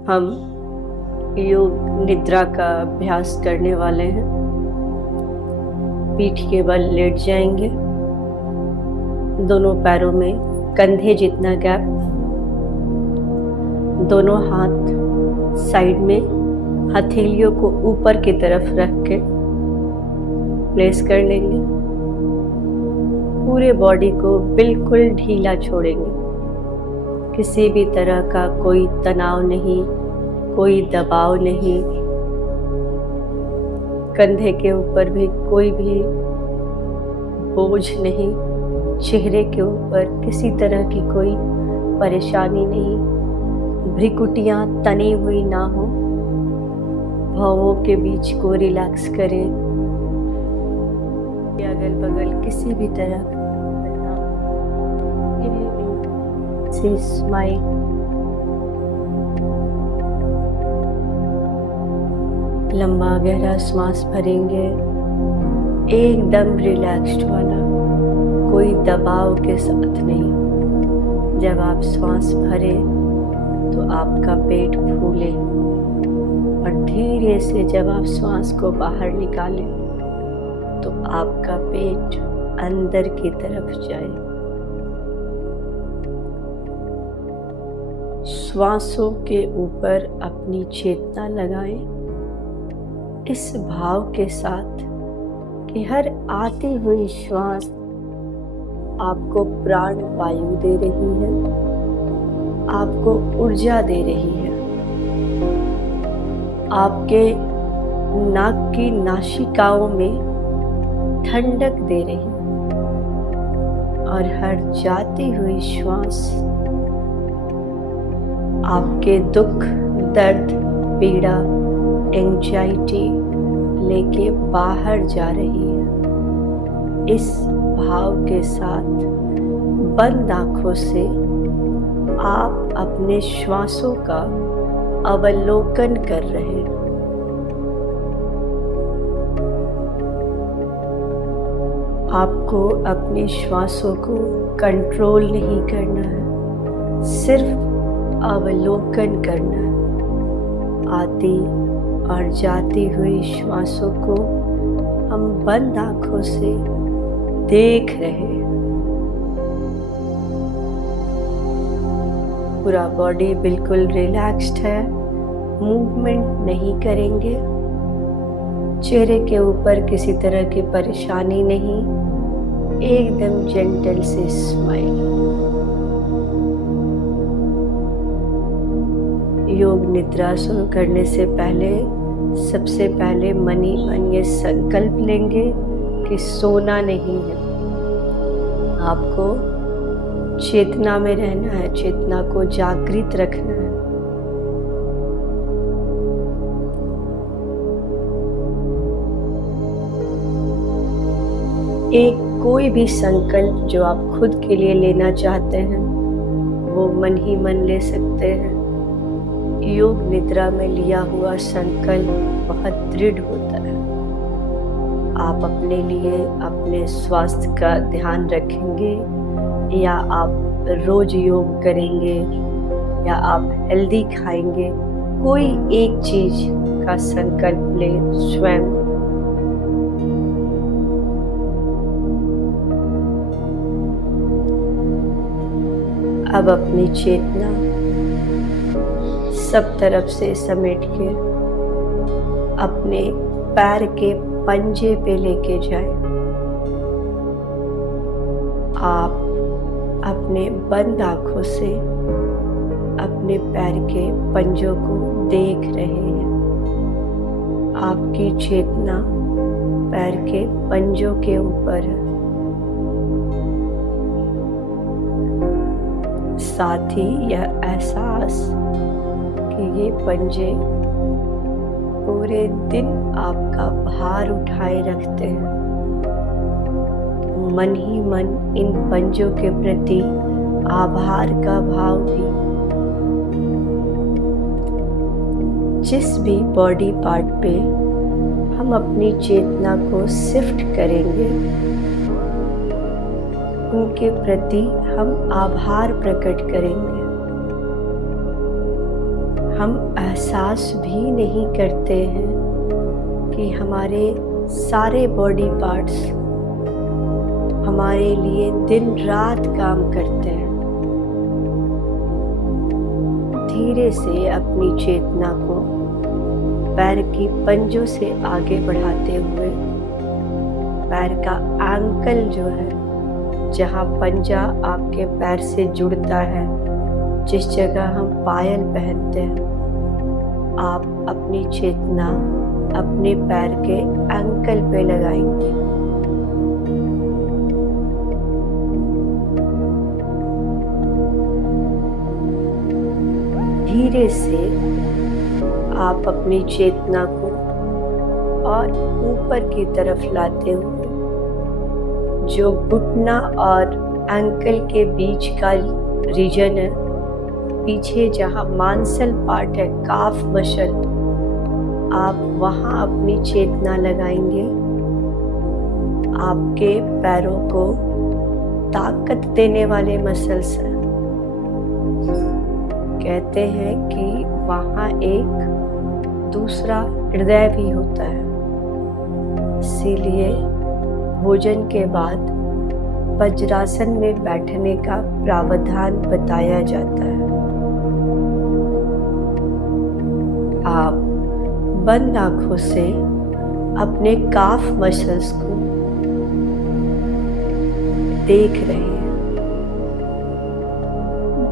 हम योग निद्रा का अभ्यास करने वाले हैं। पीठ के बल लेट जाएंगे, दोनों पैरों में कंधे जितना गैप, दोनों हाथ साइड में हथेलियों को ऊपर की तरफ रख के प्लेस कर लेंगे। पूरे बॉडी को बिल्कुल ढीला छोड़ेंगे, किसी भी तरह का कोई तनाव नहीं, कोई दबाव नहीं। कंधे के ऊपर भी कोई भी बोझ नहीं, चेहरे के ऊपर किसी तरह की कोई परेशानी नहीं, भ्रिकुटियां तनी हुई ना हो। भौंहों के बीच को रिलैक्स करें, अगल बगल किसी भी तरह से स्माइल। लंबा गहरा सांस भरेंगे, एकदम रिलैक्स्ड वाला, कोई दबाव के साथ नहीं। जब आप सांस भरें तो आपका पेट फूले और धीरे से जब आप सांस को बाहर निकालें तो आपका पेट अंदर की तरफ जाए। श्वासों के ऊपर अपनी चेतना लगाएं, इस भाव के साथ कि हर आती हुई श्वास आपको प्राण वायु दे रही है, आपको ऊर्जा दे रही है, आपके नाक की नासिकाओं में ठंडक दे रही है। और हर जाती हुई श्वास आपके दुख, दर्द, पीड़ा, एंजाइटी लेके बाहर जा रही है। इस भाव के साथ बंद आंखों से आप अपने श्वासों का अवलोकन कर रहे हैं। आपको अपने श्वासों को कंट्रोल नहीं करना है, सिर्फ अवलोकन करना है। आती और जाती हुई श्वासों को हम बंद आंखों से देख रहे हैं। पूरा बॉडी बिल्कुल रिलैक्स्ड है, मूवमेंट नहीं करेंगे। चेहरे के ऊपर किसी तरह की परेशानी नहीं, एकदम जेंटल से स्माइल। योग निद्रा शुरू करने से पहले सबसे पहले मन ही मन ये संकल्प लेंगे कि सोना नहीं है। आपको चेतना में रहना है, चेतना को जागृत रखना है। एक कोई भी संकल्प जो आप खुद के लिए लेना चाहते हैं वो मन ही मन ले सकते हैं। योग निद्रा में लिया हुआ संकल्प बहुत दृढ़ होता है। आप अपने लिए अपने स्वास्थ्य का ध्यान रखेंगे, या आप रोज योग करेंगे, या आप हेल्दी खाएंगे, कोई एक चीज का संकल्प ले स्वयं। अब अपनी चेतना सब तरफ से समेट के अपने पैर के पंजे पे लेके जाए। आप अपने बंद आंखों से अपने पैर के पंजों को देख रहे हैं। आपकी चेतना पैर के पंजों के ऊपर है। साथ ही यह एहसास कि ये पंजे पूरे दिन आपका भार उठाए रखते हैं। मन ही मन इन पंजों के प्रति आभार का भाव भी। जिस भी बॉडी पार्ट पे हम अपनी चेतना को शिफ्ट करेंगे, उनके प्रति हम आभार प्रकट करेंगे। हम एहसास भी नहीं करते हैं कि हमारे सारे बॉडी पार्ट्स हमारे लिए दिन रात काम करते हैं। धीरे से अपनी चेतना को पैर की पंजों से आगे बढ़ाते हुए पैर का एंकल जो है, जहाँ पंजा आपके पैर से जुड़ता है, जिस जगह हम पायल पहनते हैं, आप अपनी चेतना अपने पैर के एंकल पे लगाएंगे। धीरे से आप अपनी चेतना को और ऊपर की तरफ लाते हुए जो घुटना और एंकल के बीच का रीजन है, पीछे जहाँ मांसल पार्ट है, काफ मसल, आप वहाँ अपनी चेतना लगाएंगे। आपके पैरों को ताकत देने वाले मसल्स हैं। कहते हैं कि वहाँ एक दूसरा हृदय भी होता है। इसीलिए भोजन के बाद वज्रासन में बैठने का प्रावधान बताया जाता है। आप बंद आंखों से अपने काफ मसल्स को देख रहे हैं।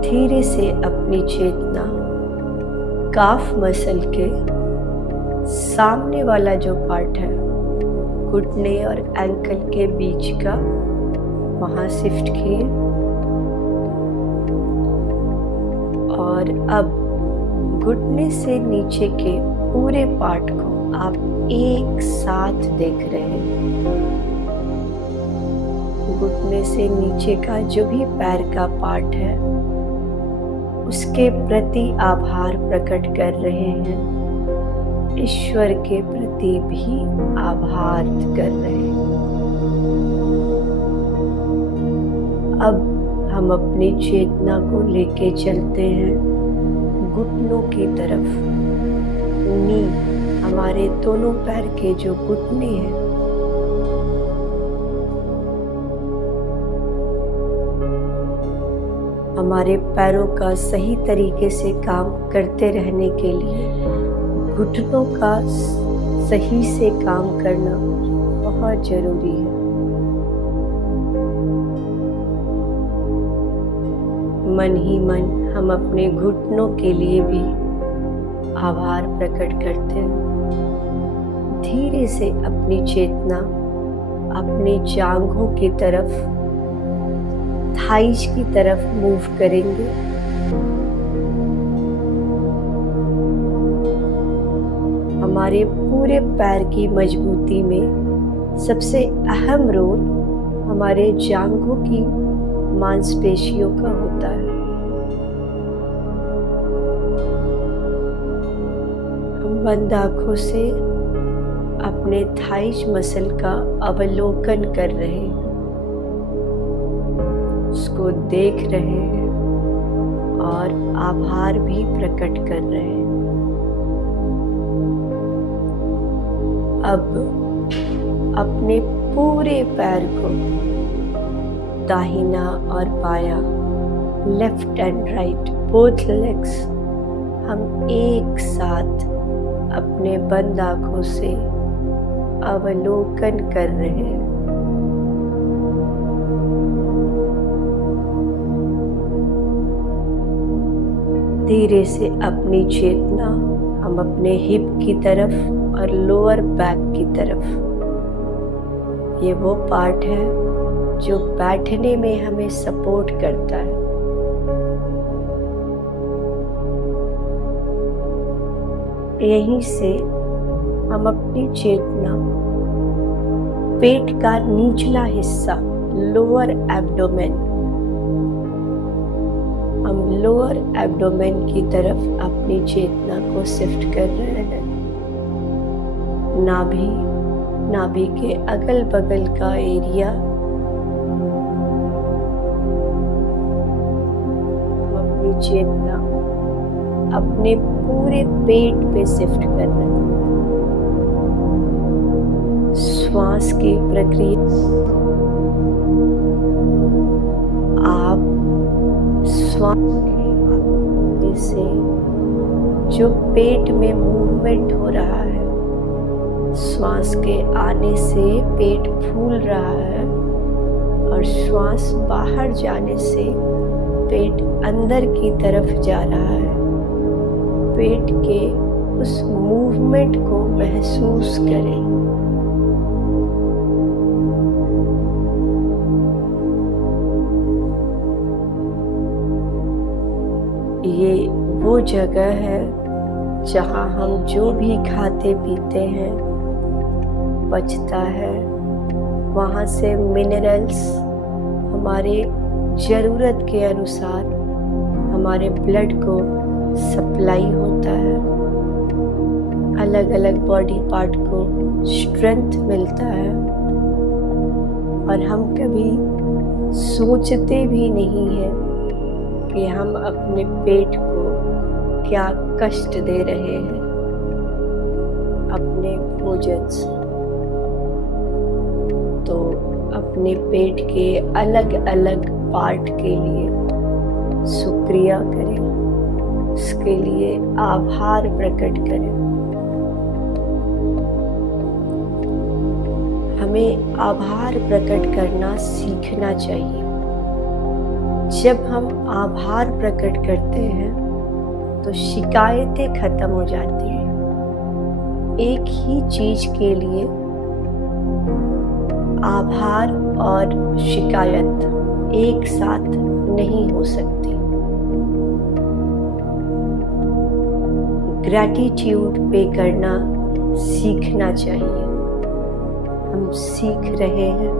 धीरे से अपनी चेतना काफ मसल के सामने वाला जो पार्ट है, घुटने और एंकल के बीच का, वहां शिफ्ट किए। और अब घुटने से नीचे के पूरे पार्ट को आप एक साथ देख रहे हैं। घुटने से नीचे का जो भी पैर का पार्ट है, उसके प्रति आभार प्रकट कर रहे हैं। ईश्वर के प्रति भी आभार कर रहे हैं। अब हम अपनी चेतना को लेके चलते हैं घुटनों की तरफ। नी, हमारे दोनों पैर के जो घुटने हैं, हमारे पैरों का सही तरीके से काम करते रहने के लिए घुटनों का सही से काम करना बहुत जरूरी है। मन ही मन हम अपने घुटनों के लिए भी आभार प्रकट करते हैं। धीरे से अपनी चेतना अपने जांघों की तरफ, थाइज की तरफ मूव करेंगे। हमारे पूरे पैर की मजबूती में सबसे अहम रोल हमारे जांघों की मांसपेशियों का होता है। हम बंद आंखों से अपने थाइज मसल का अवलोकन कर रहे हैं, उसको देख रहे हैं और आभार भी प्रकट कर रहे हैं। अब अपने पूरे पैर को, दाहिना और बायां, left and right, both legs, हम एक साथ अपने बंद आंखों से अवलोकन कर रहे हैं। धीरे से अपनी चेतना हम अपने हिप की तरफ और लोअर बैक की तरफ, ये वो पार्ट है जो बैठने में हमें सपोर्ट करता है। यहीं से हम अपनी चेतना पेट का निचला हिस्सा, लोअर एब्डोमेन, हम लोअर एब्डोमेन की तरफ अपनी चेतना को शिफ्ट कर रहे हैं। नाभि, नाभि के अगल बगल का एरिया, अपनी चेतना अपने पूरे पेट पे शिफ्ट कर रहे हैं। श्वास की प्रक्रिया, आप श्वास से जो पेट में मूवमेंट हो रहा है, श्वास के आने से पेट फूल रहा है और श्वास बाहर जाने से पेट अंदर की तरफ जा रहा है। पेट के उस मूवमेंट को महसूस करें। ये वो जगह है जहाँ हम जो भी खाते पीते हैं बचता है। वहाँ से मिनरल्स हमारे ज़रूरत के अनुसार हमारे ब्लड को सप्लाई होता है। अलग अलग बॉडी पार्ट को स्ट्रेंथ मिलता है और हम कभी सोचते भी नहीं हैं कि हम अपने पेट को क्या कष्ट दे रहे हैं अपने भोजन से। तो अपने पेट के अलग अलग पार्ट के लिए शुक्रिया करें, उसके लिए आभार प्रकट करें। हमें आभार प्रकट करना सीखना चाहिए। जब हम आभार प्रकट करते हैं तो शिकायतें खत्म हो जाती हैं। एक ही चीज के लिए आभार और शिकायत एक साथ नहीं हो सकती। ग्रैटिट्यूड पे करना सीखना चाहिए। हम सीख रहे हैं।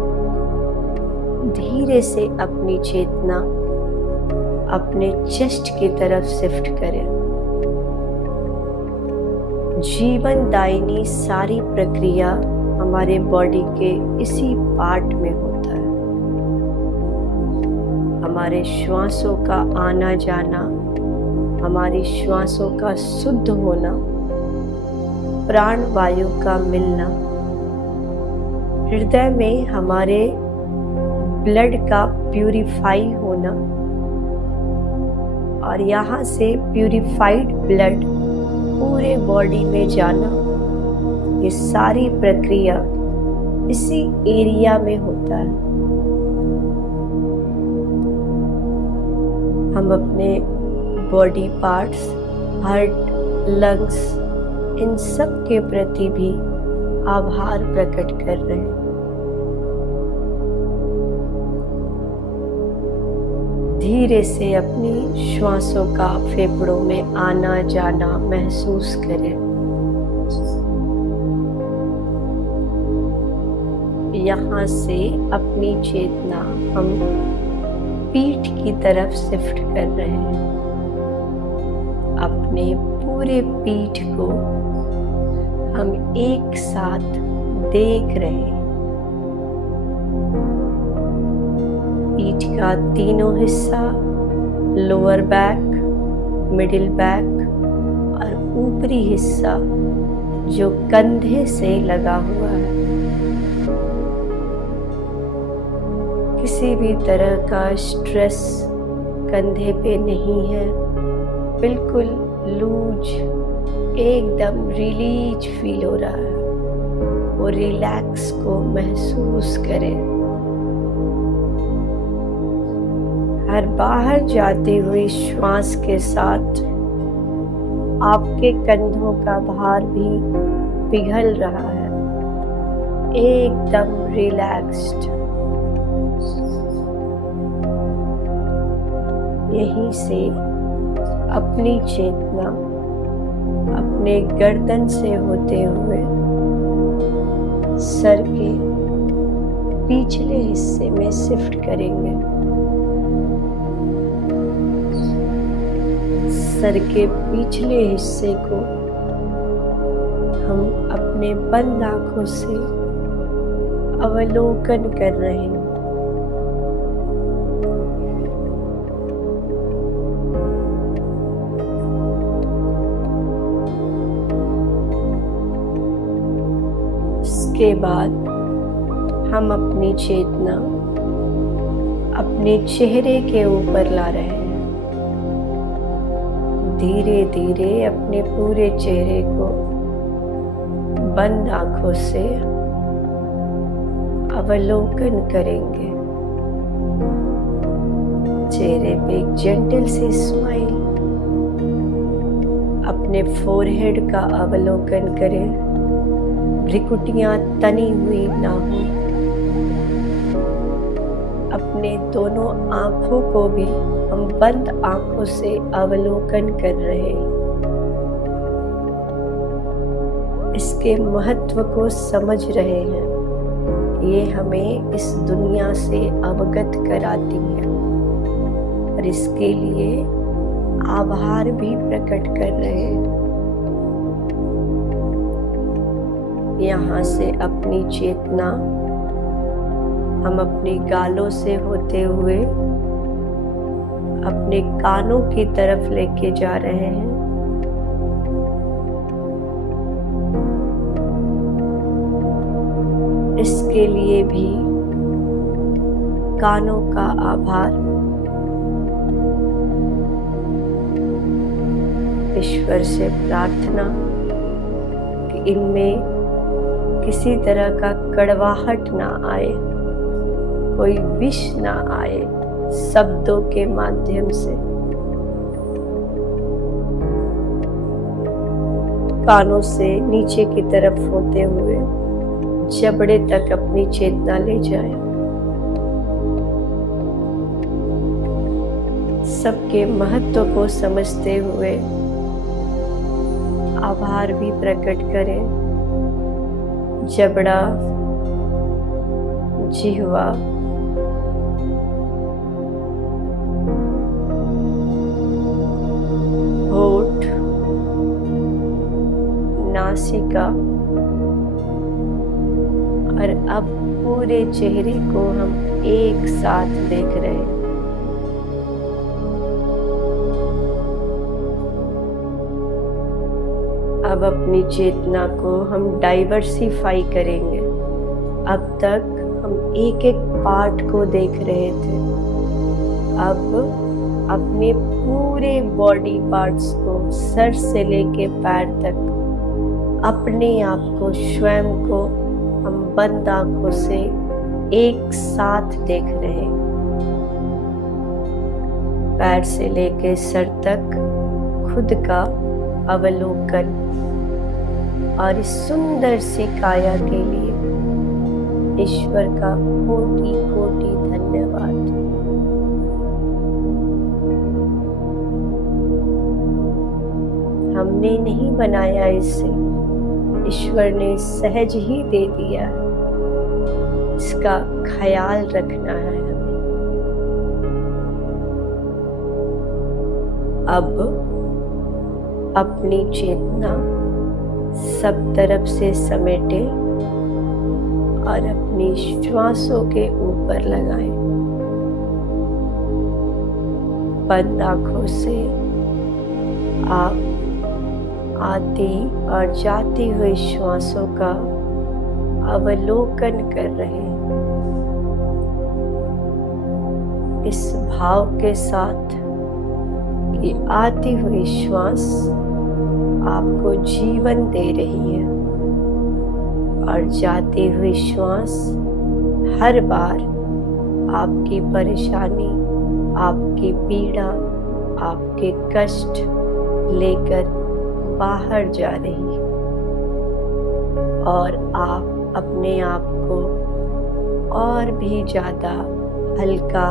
धीरे से अपनी चेतना अपने चेस्ट की तरफ शिफ्ट करें। जीवन दायिनी सारी प्रक्रिया हमारे बॉडी के इसी पार्ट में होता है। हमारे श्वासों का आना जाना, हमारी श्वासों का शुद्ध होना, प्राण वायु का मिलना, हृदय में हमारे ब्लड का प्यूरिफाई होना और यहाँ से प्यूरिफाइड ब्लड पूरे बॉडी में जाना, ये सारी प्रक्रिया इसी एरिया में होता है। हम अपने बॉडी पार्ट्स, हार्ट, लंग्स, इन सब के प्रति भी आभार प्रकट कर रहे हैं। धीरे से अपनी श्वासों का फेफड़ों में आना जाना महसूस करें। यहाँ से अपनी चेतना हम पीठ की तरफ शिफ्ट कर रहे हैं। अपने पूरे पीठ को हम एक साथ देख रहे हैं। पीठ का तीनों हिस्सा, लोअर बैक, मिडिल बैक और ऊपरी हिस्सा जो कंधे से लगा हुआ है, किसी भी तरह का स्ट्रेस कंधे पे नहीं है। बिल्कुल लूज, एकदम रिलीज फील हो रहा है। वो रिलैक्स को महसूस करें। हर बाहर जाती हुई श्वास के साथ आपके कंधों का भार भी पिघल रहा है, एकदम रिलैक्स्ड। यहीं से अपनी चेतना अपने गर्दन से होते हुए सर के पिछले हिस्से में शिफ्ट करेंगे। सर के पिछले हिस्से को हम अपने बंद आंखों से अवलोकन कर रहे हैं। इसके बाद हम अपनी चेतना अपने चेहरे के ऊपर ला रहे हैं। धीरे धीरे अपने पूरे चेहरे को बंद आंखों से अवलोकन करेंगे। चेहरे पे एक जेंटल सी स्माइल, अपने फोरहेड का अवलोकन करें। भ्रिकुटियां तनी हुई ना हो। अपने दोनों आंखों को भी हम बंद आंखों से अवलोकन कर रहे हैं। इसके महत्व को समझ रहे हैं। ये हमें इस दुनिया से अवगत कराती है और इसके लिए आभार भी प्रकट कर रहे हैं। यहाँ से अपनी चेतना हम अपनी गालों से होते हुए अपने कानों की तरफ लेके जा रहे हैं। इसके लिए भी कानों का आभार। ईश्वर से प्रार्थना कि इनमें किसी तरह का कड़वाहट ना आए, कोई विष ना आए शब्दों के माध्यम से। कानों से नीचे की तरफ होते हुए जबड़े तक अपनी चेतना ले जाए। सबके महत्व को समझते हुए आभार भी प्रकट करें। जबड़ा, जिह्वा, होठ, नासिका और अब पूरे चेहरे को हम एक साथ देख रहे हैं। अब अपनी चेतना को हम डाइवर्सिफाई करेंगे। अब तक हम एक एक पार्ट को देख रहे थे। अब अपने पूरे बॉडी पार्ट्स को सर से लेके पैर तक अपने आप को, स्वयं को हम बंद आंखों से एक साथ देख रहे हैं। पैर से लेके सर तक खुद का अवलोकन और इस सुंदर सी काया के लिए ईश्वर का कोटि कोटि धन्यवाद। हमने नहीं बनाया इसे, ईश्वर ने सहज ही दे दिया। इसका ख्याल रखना है हमें। अब अपनी चेतना सब तरफ से समेटे और अपनी श्वासों के ऊपर लगाएं। बंद आंखों से आप आती और जाती हुई श्वासों का अवलोकन कर रहे हैं। इस भाव के साथ कि आती हुई श्वास आपको जीवन दे रही है और जाती हुई श्वास हर बार आपकी परेशानी, आपकी पीड़ा, आपके कष्ट लेकर बाहर जा रही है और आप अपने आप को और भी ज़्यादा हल्का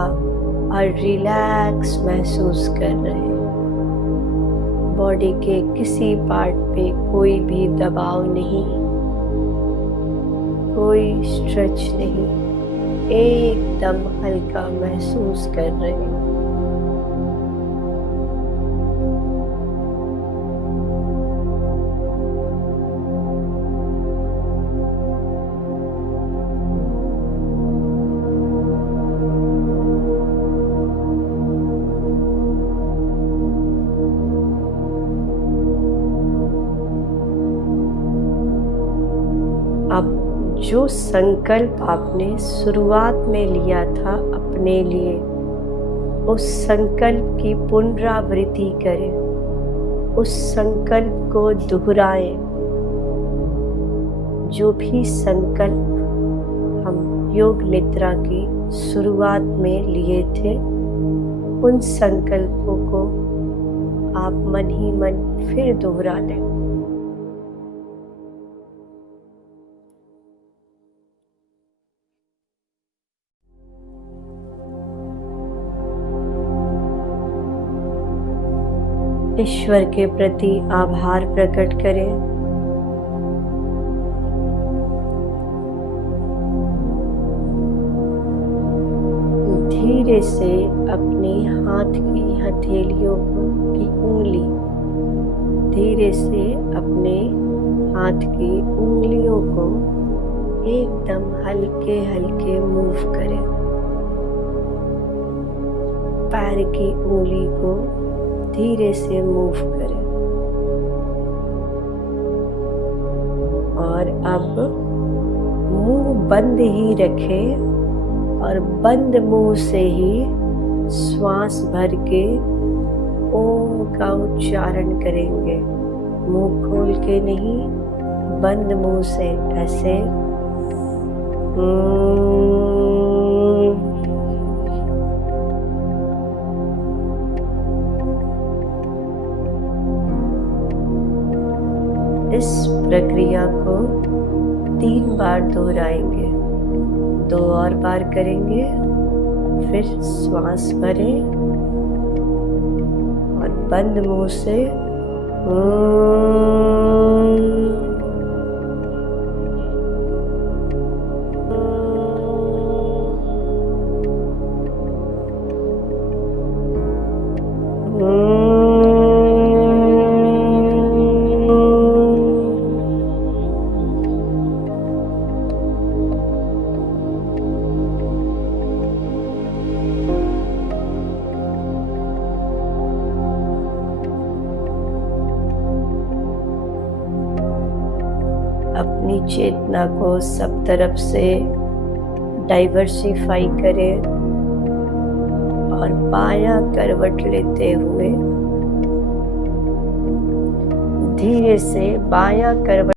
और रिलैक्स महसूस कर रहे हैं। बॉडी के किसी पार्ट पे कोई भी दबाव नहीं, कोई स्ट्रेच नहीं, एकदम हल्का महसूस कर रहे हैं। जो संकल्प आपने शुरुआत में लिया था अपने लिए, उस संकल्प की पुनरावृत्ति करें, उस संकल्प को दोहराएं। जो भी संकल्प हम योग निद्रा की शुरुआत में लिए थे, उन संकल्पों को आप मन ही मन फिर दोहरा लें। ईश्वर के प्रति आभार प्रकट करें। धीरे से अपने हाथ की हथेलियों की उंगली, धीरे से अपने हाथ की उंगलियों को एकदम हल्के हल्के मूव करें। पैर की उंगली को धीरे से मूव करें। और अब मुंह बंद ही रखें और बंद मुंह से ही श्वास भर के ओम का उच्चारण करेंगे। मुंह खोल के नहीं, बंद मुंह से ऐसे इस प्रक्रिया को 3 बार दोहराएंगे। 2 और बार करेंगे, फिर श्वास भरें और बंद मुंह से अपनी चेतना को सब तरफ से डाइवर्सिफाई करें और बायां करवट लेते हुए धीरे से बायां करवट